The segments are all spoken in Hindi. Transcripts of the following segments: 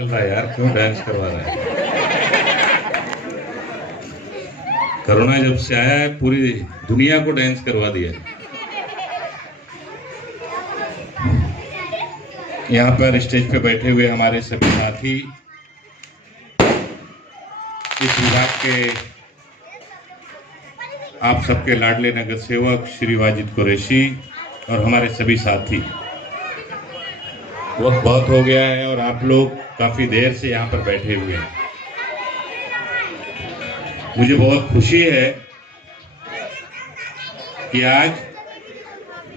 चल रहा है यार, क्यों डांस करवा रहा है? कोरोना जब से आया है पूरी दुनिया को डांस करवा दिया। यहाँ पर स्टेज पे बैठे हुए हमारे सभी साथी, इस विभाग के आप सबके लाडले नगर सेवक श्री वाजिद कुरैशी और हमारे सभी साथी, वक्त बहुत हो गया है और आप लोग काफी देर से यहाँ पर बैठे हुए हैं। मुझे बहुत खुशी है कि आज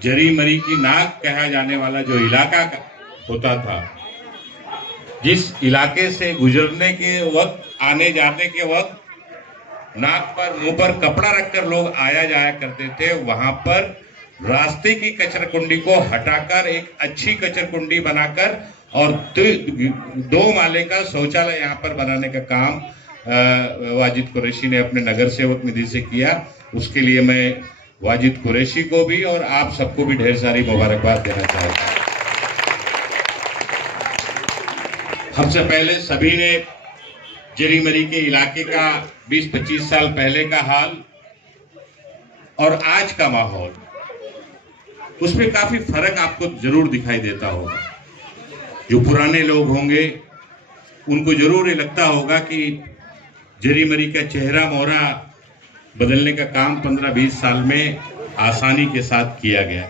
जरी मरी की नाक कहा जाने वाला जो इलाका होता था, जिस इलाके से गुजरने के वक्त, आने जाने के वक्त नाक पर मुंह पर कपड़ा रखकर लोग आया जाया करते थे, वहां पर रास्ते की कचरकुंडी को हटाकर एक अच्छी कचरकुंडी बनाकर और 2 माले का शौचालय यहाँ पर बनाने का काम वाजिद कुरैशी ने अपने नगर सेवक निधि से किया। उसके लिए मैं वाजिद कुरैशी को भी और आप सबको भी ढेर सारी मुबारकबाद देना चाहता हूँ। हमसे पहले सभी ने जरी मरी के इलाके का 20-25 साल पहले का हाल और आज का माहौल, उसमें काफी फर्क आपको जरूर दिखाई देता होगा। जो पुराने लोग होंगे उनको जरूर ये लगता होगा कि जरी मरी का चेहरा मोहरा बदलने का काम 15-20 साल में आसानी के साथ किया गया।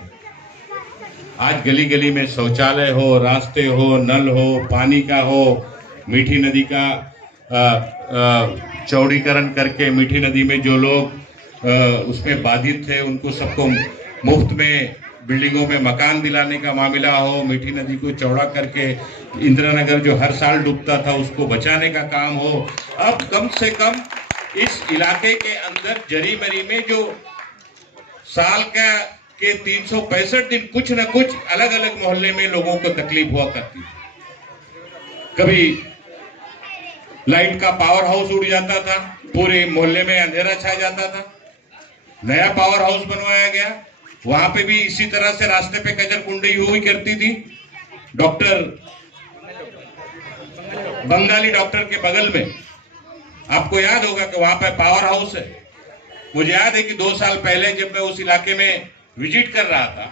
आज गली गली में शौचालय हो, रास्ते हो, नल हो, पानी का हो, मीठी नदी का चौड़ीकरण करके मीठी नदी में जो लोग उसमें बाधित थे उनको सबको मुफ्त में बिल्डिंगों में मकान दिलाने का मामला हो, मीठी नदी को चौड़ा करके इंदिरा नगर जो हर साल डूबता था उसको बचाने का काम हो। अब कम से कम इस इलाके के अंदर जरी मरी में जो साल का के 365 दिन कुछ न कुछ अलग अलग मोहल्ले में लोगों को तकलीफ हुआ करती थी। कभी लाइट का पावर हाउस उड़ जाता था, पूरे मोहल्ले में अंधेरा छा जाता था। नया पावर हाउस बनवाया गया, वहां पे भी इसी तरह से रास्ते पे कचरकुंडी हुई करती थी। डॉक्टर बंगाली डॉक्टर के बगल में आपको याद होगा कि वहां पे पावर हाउस है। मुझे याद है कि 2 साल पहले जब मैं उस इलाके में विजिट कर रहा था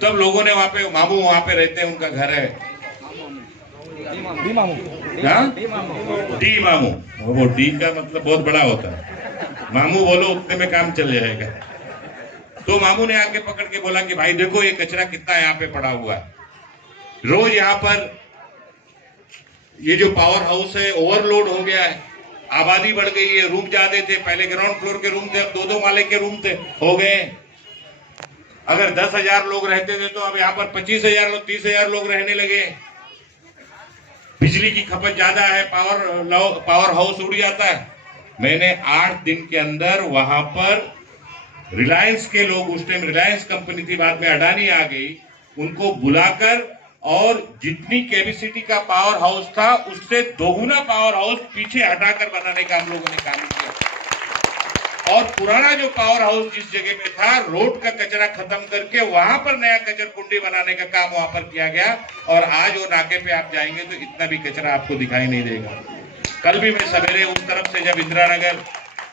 तब लोगों ने वहां पे, मामू वहां पे रहते हैं, उनका घर है डी मामू, वो डी का मतलब बहुत बड़ा होता है, मामू बोलो उतने में काम चल जाएगा। तो मामू ने आके पकड़ के बोला कि भाई देखो ये कचरा कितना यहाँ पे पड़ा हुआ है, रोज यहाँ पर ये जो पावर हाउस है ओवरलोड हो गया है, आबादी बढ़ गई है, रूम ज्यादा थे, पहले ग्राउंड फ्लोर के रूम थे, अब 2-2 माले के रूम थे हो गए। अगर 10,000 लोग रहते थे तो अब यहाँ पर 25,000 लोग, 30,000 लोग रहने लगे। बिजली की खपत ज्यादा है, पावर हाउस उड़ जाता है। मैंने 8 दिन के अंदर वहां पर रिलायंस के लोग, उस टाइम रिलायंस कंपनी थी, बाद में अडानी आ गई, उनको बुलाकर और जितनी कैपेसिटी का पावर हाउस था उससे दोगुना पावर हाउस पीछे हटाकर बनाने का हम लोगों ने काम किया। और पुराना जो पावर हाउस जिस जगह पे था, रोड का कचरा खत्म करके वहां पर नया कचरकुंडी बनाने का काम वहां पर किया गया। और आज वो नाके पे आप जाएंगे तो इतना भी कचरा आपको दिखाई नहीं देगा। कल भी मैं सवेरे उस तरफ से जब इंदिरा नगर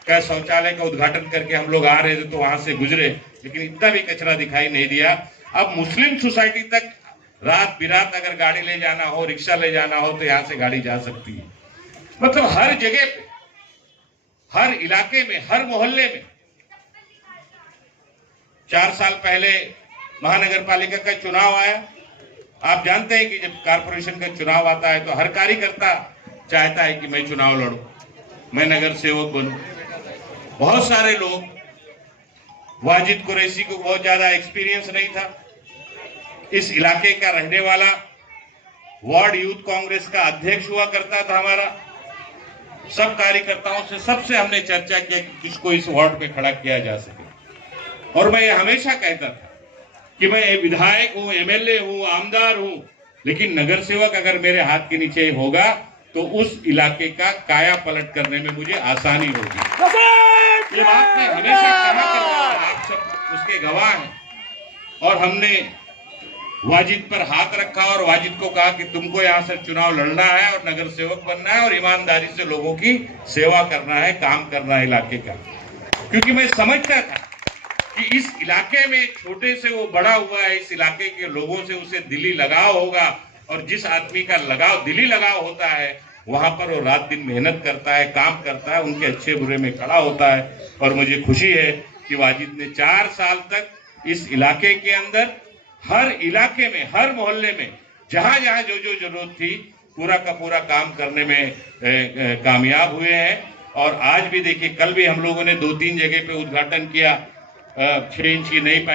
का शौचालय का उद्घाटन करके हम लोग आ रहे थे तो वहां से गुजरे, लेकिन इतना भी कचरा दिखाई नहीं दिया। अब मुस्लिम सोसाइटी तक रात बिरात अगर गाड़ी ले जाना हो, रिक्शा ले जाना हो तो यहाँ से गाड़ी जा सकती है। मतलब हर जगह पे, हर इलाके में, हर मोहल्ले में। 4 साल पहले महानगर पालिका का चुनाव आया। आप जानते हैं कि जब कारपोरेशन का चुनाव आता है तो हर कार्यकर्ता चाहता है कि मैं चुनाव लड़ूं, मैं नगर सेवक बनूं। बहुत सारे लोग, वाजिद कुरैशी को बहुत ज्यादा एक्सपीरियंस नहीं था, इस इलाके का रहने वाला, वार्ड यूथ कांग्रेस का अध्यक्ष हुआ करता था हमारा। सब कार्यकर्ताओं से, सबसे हमने चर्चा की कि किसको इस वार्ड पे खड़ा किया जा सके। और मैं ये हमेशा कहता था कि मैं विधायक हूं, एमएलए हूं, आमदार हूं, लेकिन नगर सेवक अगर मेरे हाथ के नीचे होगा तो उस इलाके का काया पलट करने में मुझे आसानी होगी। ये बात मैं हमेशा कहा करता था, आप सब उसके गवाह हैं। और हमने वाजिद पर हाथ रखा और वाजिद को कहा कि तुमको यहाँ से चुनाव लड़ना है और नगर सेवक बनना है और ईमानदारी से लोगों की सेवा करना है, काम करना है इलाके का। क्योंकि मैं समझता था कि इस इलाके में छोटे से वो बड़ा हुआ है, इस इलाके के लोगों से उसे दिली लगाव होगा और जिस आदमी का लगाव दिली लगाव होता है वहां पर वो रात दिन मेहनत करता है, काम करता है, उनके अच्छे बुरे में खड़ा होता है। और मुझे खुशी है कि वाजिद ने 4 साल तक इस इलाके के अंदर हर इलाके में, हर मोहल्ले में जहां जहां जो जो जरूरत थी पूरा का पूरा काम करने में कामयाब हुए हैं। और आज भी देखिए, कल भी हम लोगों ने 2-3 जगह पे उद्घाटन किया 6 इंच की नई पाइप